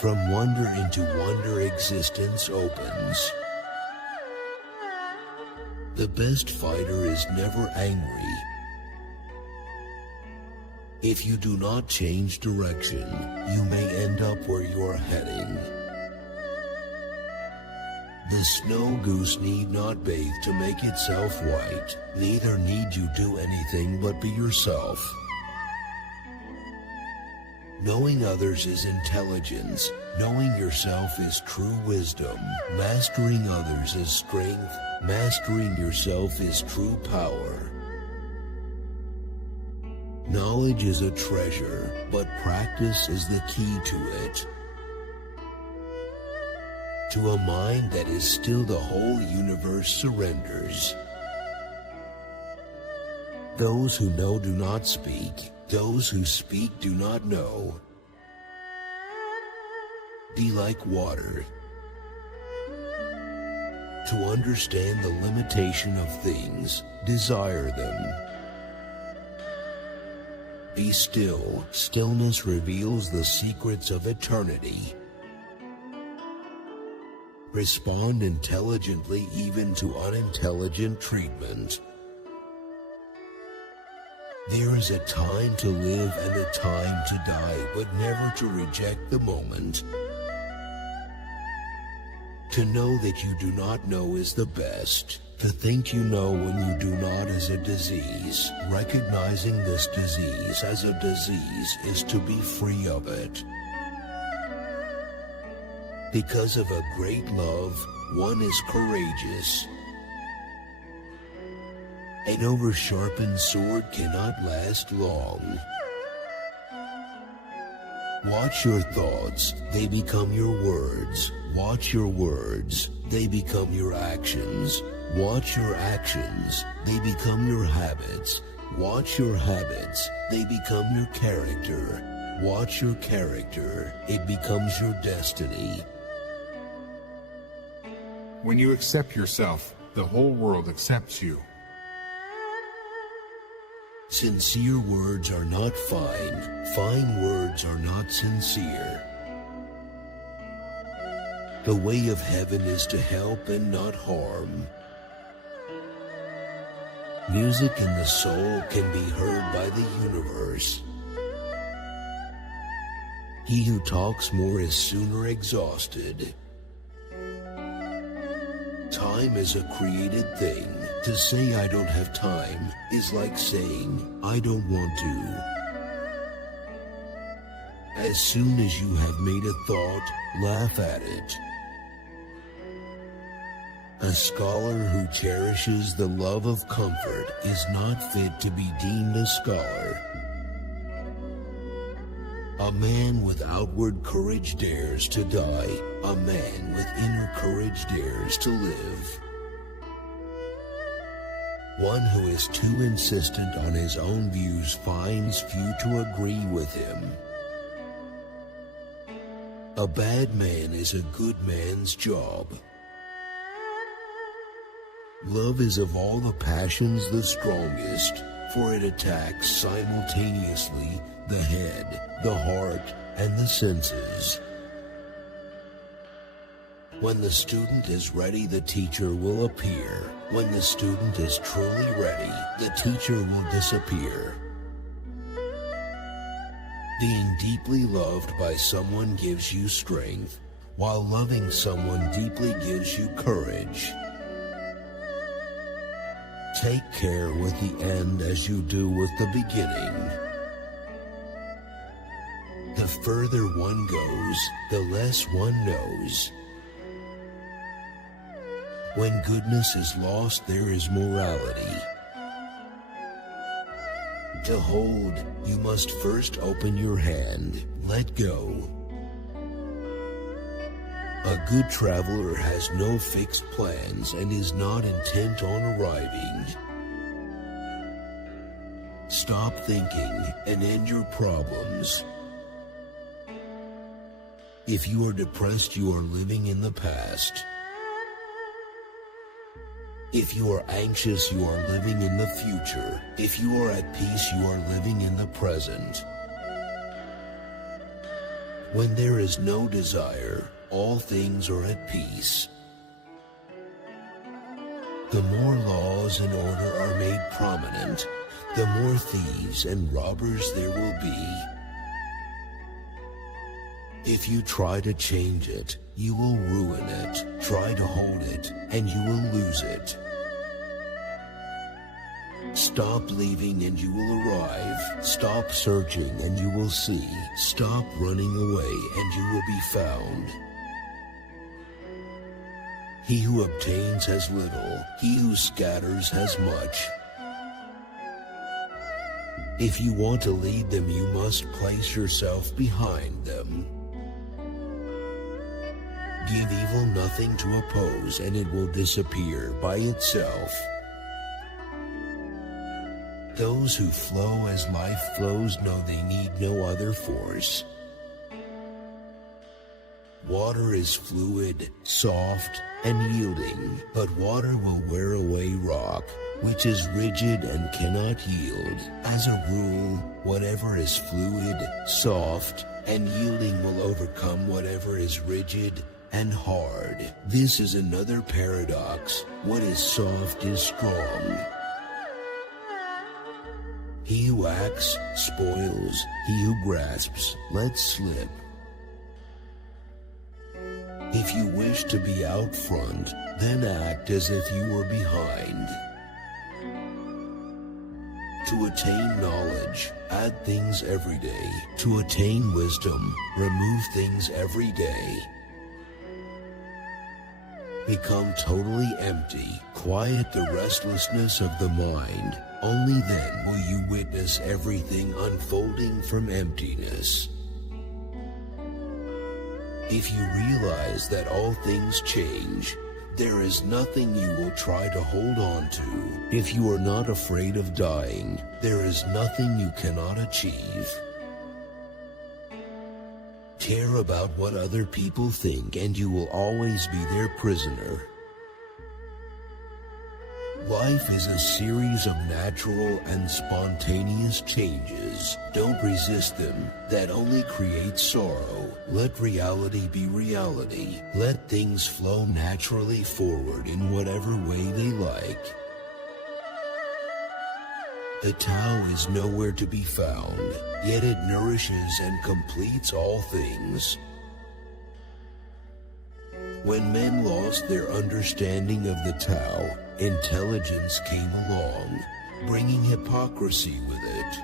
From wonder into wonder existence opens. The best fighter is never angry. If you do not change direction, you may end up where you are heading. The snow goose need not bathe to make itself white, neither need you do anything but be yourself. Knowing others is intelligence, knowing yourself is true wisdom, mastering others is strength, mastering yourself is true power. Knowledge is a treasure, but practice is the key to it. To a mind that is still, the whole universe surrenders. Those who know do not speak. Those who speak do not know. Be like water. To understand the limitation of things, desire them. Be still. Stillness reveals the secrets of eternity. Respond intelligently even to unintelligent treatment. There is a time to live and a time to die, but never to reject the moment. To know that you do not know is the best. To think you know when you do not is a disease. Recognizing this disease as a disease is to be free of it. Because of a great love, one is courageous. An over-sharpened sword cannot last long. Watch your thoughts, they become your words. Watch your words, they become your actions. Watch your actions, they become your habits. Watch your habits, they become your character. Watch your character, it becomes your destiny. When you accept yourself, the whole world accepts you. Sincere words are not fine. Fine words are not sincere. The way of heaven is to help and not harm. Music in the soul can be heard by the universe. He who talks more is sooner exhausted. Time is a created thing. To say I don't have time is like saying I don't want to. As soon as you have made a thought, laugh at it. A scholar who cherishes the love of comfort is not fit to be deemed a scholar. A man with outward courage dares to die. A man with inner courage dares to live. One who is too insistent on his own views finds few to agree with him. A bad man is a good man's job. Love is of all the passions the strongest, for it attacks simultaneously the head, the heart, and the senses. When the student is ready, the teacher will appear. When the student is truly ready, the teacher will disappear. Being deeply loved by someone gives you strength, while loving someone deeply gives you courage. Take care with the end as you do with the beginning. The further one goes, the less one knows. When goodness is lost, there is morality. To hold, you must first open your hand. Let go. A good traveler has no fixed plans and is not intent on arriving. Stop thinking and end your problems. If you are depressed, you are living in the past. If you are anxious, you are living in the future. If you are at peace, you are living in the present. When there is no desire, all things are at peace. The more laws and order are made prominent, the more thieves and robbers there will be. If you try to change it, you will ruin it. Try to hold it, and you will lose it. Stop leaving and you will arrive. Stop searching and you will see. Stop running away and you will be found. He who obtains has little. He who scatters has much. If you want to lead them, you must place yourself behind them. Give evil nothing to oppose, and it will disappear by itself. Those who flow as life flows know they need no other force. Water is fluid, soft, and yielding, but water will wear away rock, which is rigid and cannot yield. As a rule, whatever is fluid, soft, and yielding will overcome whatever is rigid and hard. This is another paradox. What is soft is strong. He who acts spoils. He who grasps lets slip. If you wish to be out front, then act as if you were behind. To attain knowledge, add things every day. To attain wisdom, remove things every day. Become totally empty. Quiet the restlessness of the mind. Only then will you witness everything unfolding from emptiness. If you realize that all things change, there is nothing you will try to hold on to. If you are not afraid of dying, there is nothing you cannot achieve. Care about what other people think, and you will always be their prisoner. Life is a series of natural and spontaneous changes. Don't resist them. That only creates sorrow. Let reality be reality. Let things flow naturally forward in whatever way they like. The Tao is nowhere to be found, yet it nourishes and completes all things. When men lost their understanding of the Tao, intelligence came along, bringing hypocrisy with it.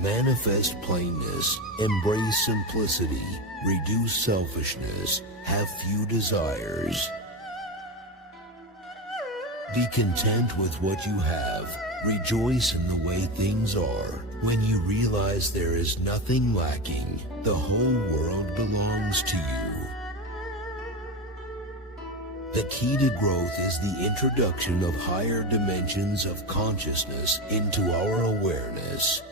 Manifest plainness, embrace simplicity, reduce selfishness, have few desires. Be content with what you have. Rejoice in the way things are. When you realize there is nothing lacking, the whole world belongs to you. The key to growth is the introduction of higher dimensions of consciousness into our awareness.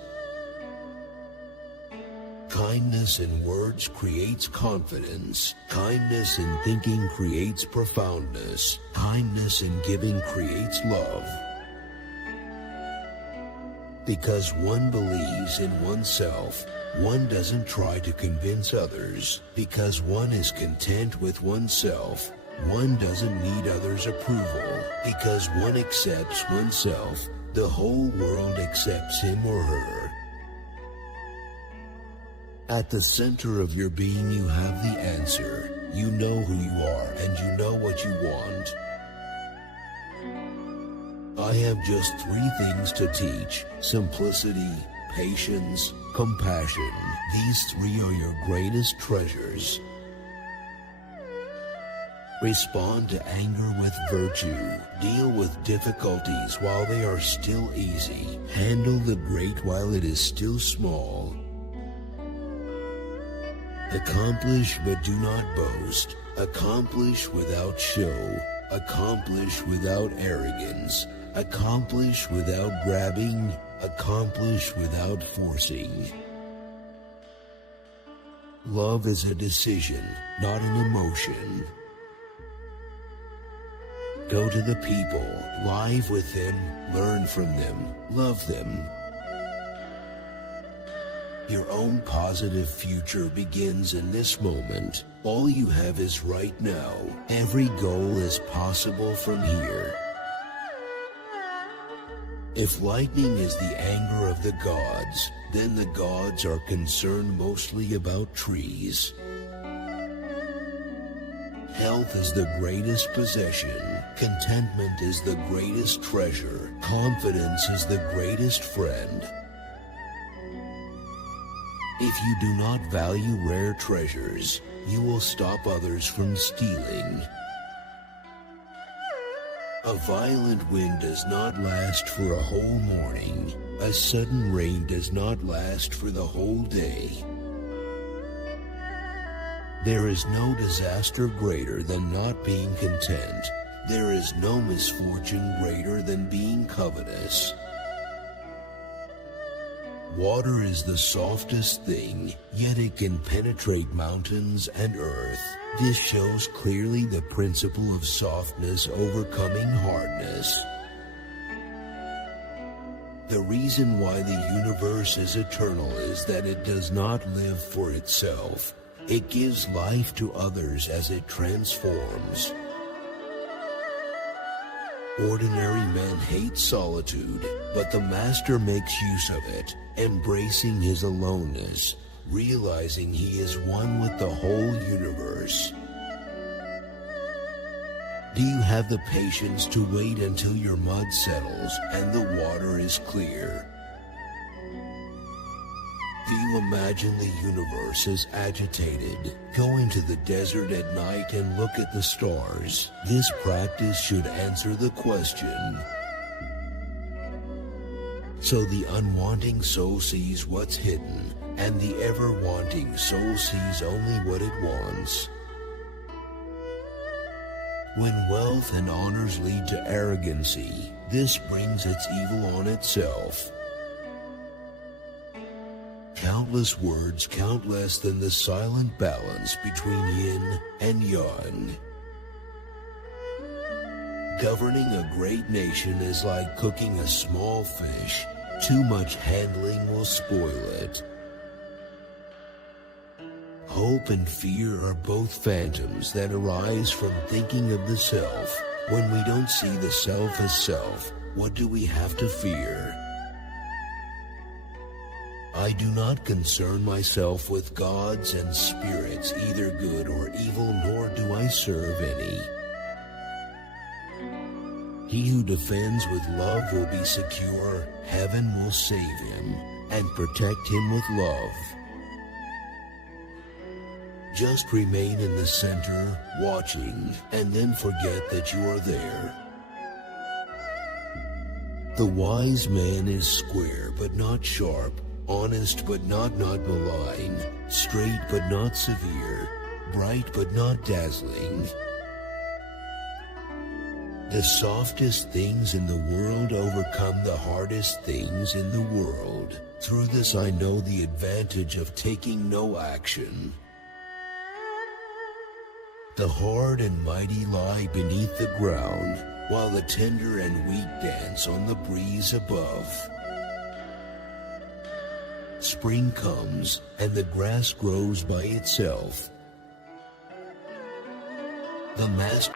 Kindness in words creates confidence. Kindness in thinking creates profoundness. Kindness in giving creates love. Because one believes in oneself, one doesn't try to convince others. Because one is content with oneself, one doesn't need others' approval. Because one accepts oneself, the whole world accepts him or her. At the center of your being you have the answer. You know who you are and you know what you want. I have just 3 things to teach: simplicity, patience, compassion. These 3 are your greatest treasures. Respond to anger with virtue. Deal with difficulties while they are still easy. Handle the great while it is still small. Accomplish but do not boast. Accomplish without show. Accomplish without arrogance. Accomplish without grabbing. Accomplish without forcing. Love is a decision, not an emotion. Go to the people, live with them, learn from them, love them. Your own positive future begins in this moment. All you have is right now. Every goal is possible from here. If lightning is the anger of the gods, then the gods are concerned mostly about trees. Health is the greatest possession. Contentment is the greatest treasure. Confidence is the greatest friend. If you do not value rare treasures, you will stop others from stealing. A violent wind does not last for a whole morning. A sudden rain does not last for the whole day. There is no disaster greater than not being content. There is no misfortune greater than being covetous. Water is the softest thing, yet it can penetrate mountains and earth. This shows clearly the principle of softness overcoming hardness. The reason why the universe is eternal is that it does not live for itself. It gives life to others as it transforms. Ordinary men hate solitude, but the master makes use of it, embracing his aloneness, realizing he is one with the whole universe. Do you have the patience to wait until your mud settles and the water is clear? Do you imagine the universe is agitated? Go into the desert at night and look at the stars. This practice should answer the question. So the unwanting soul sees what's hidden, and the ever-wanting soul sees only what it wants. When wealth and honors lead to arrogancy, this brings its evil on itself. Countless words count less than the silent balance between yin and yang. Governing a great nation is like cooking a small fish. Too much handling will spoil it. Hope and fear are both phantoms that arise from thinking of the self. When we don't see the self as self, what do we have to fear? I do not concern myself with gods and spirits, either good or evil, nor do I serve any. He who defends with love will be secure, heaven will save him, and protect him with love. Just remain in the center, watching, and then forget that you are there. The wise man is square but not sharp, honest but not malign, straight but not severe, bright but not dazzling. The softest things in the world overcome the hardest things in the world. Through this I know the advantage of taking no action. The hard and mighty lie beneath the ground, while the tender and weak dance on the breeze above. Spring comes, and the grass grows by itself. The master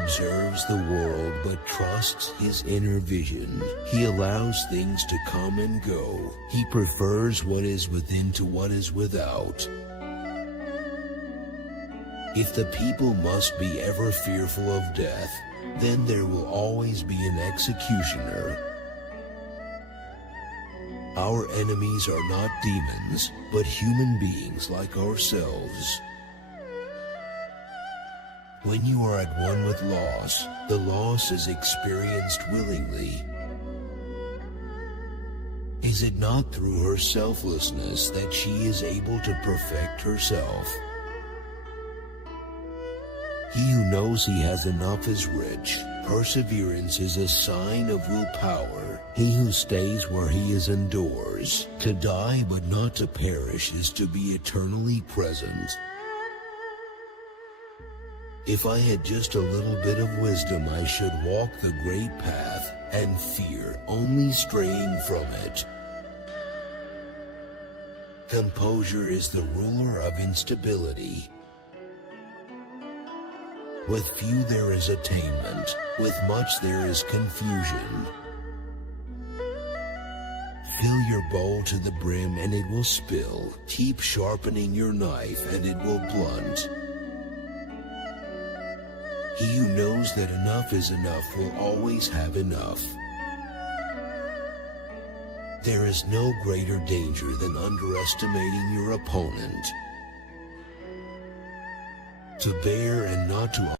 observes the world but trusts his inner vision. He allows things to come and go. He prefers what is within to what is without. If the people must be ever fearful of death, then there will always be an executioner. Our enemies are not demons, but human beings like ourselves. When you are at one with loss, the loss is experienced willingly. Is it not through her selflessness that she is able to perfect herself? He who knows he has enough is rich. Perseverance is a sign of willpower. He who stays where he is endures. To die but not to perish is to be eternally present. If I had just a little bit of wisdom, I should walk the great path, and fear only straying from it. Composure is the ruler of instability. With few there is attainment, with much there is confusion. Fill your bowl to the brim and it will spill. Keep sharpening your knife and it will blunt. He who knows that enough is enough will always have enough. There is no greater danger than underestimating your opponent. To bear and not to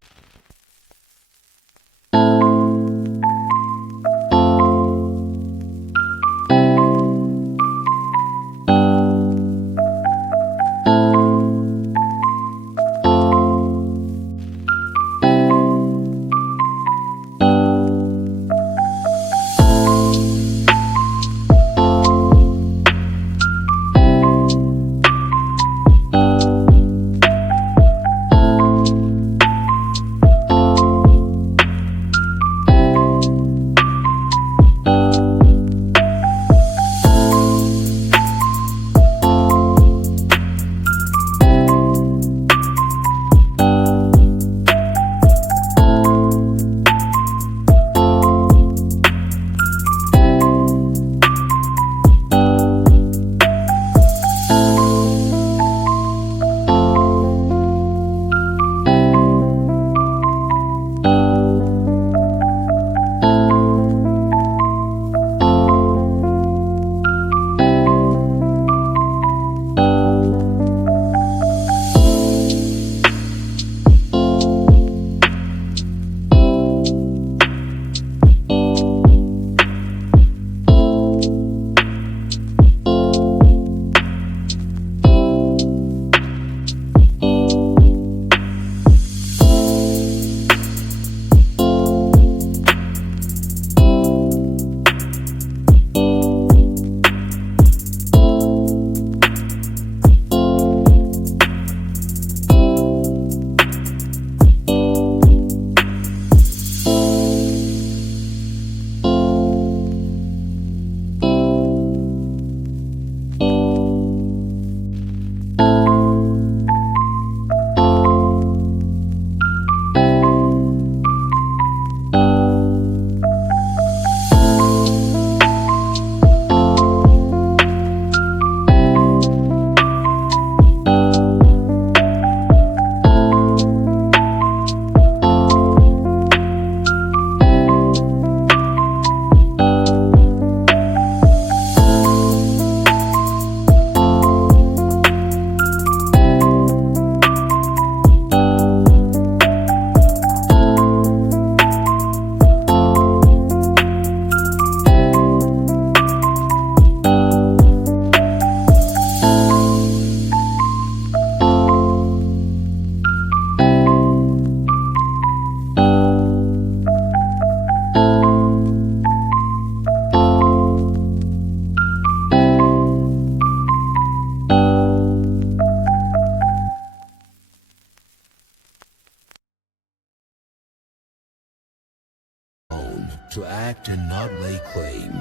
to act and not lay claim,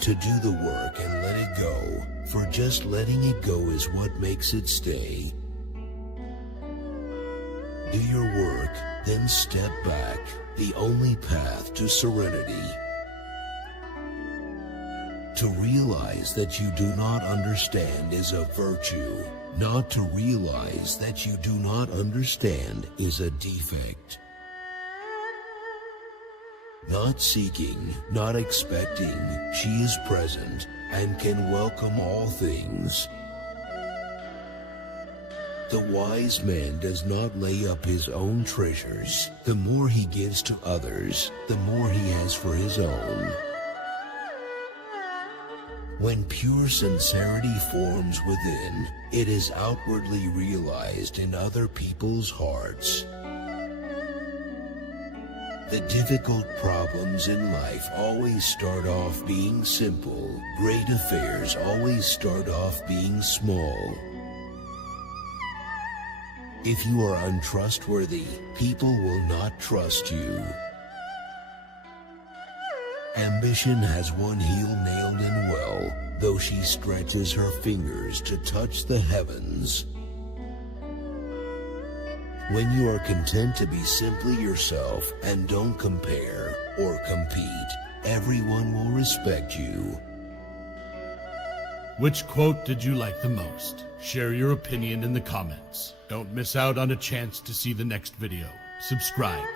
to do the work and let it go, for just letting it go is what makes it stay. Do your work, then step back. The only path to serenity. To realize that you do not understand is a virtue. Not to realize that you do not understand is a defect. Not seeking, not expecting, she is present and can welcome all things. The wise man does not lay up his own treasures. The more he gives to others, the more he has for his own. When pure sincerity forms within, it is outwardly realized in other people's hearts. The difficult problems in life always start off being simple. Great affairs always start off being small. If you are untrustworthy, people will not trust you. Ambition has one heel nailed in well, though she stretches her fingers to touch the heavens. When you are content to be simply yourself and don't compare or compete, everyone will respect you. Which quote did you like the most? Share your opinion in the comments. Don't miss out on a chance to see the next video. Subscribe.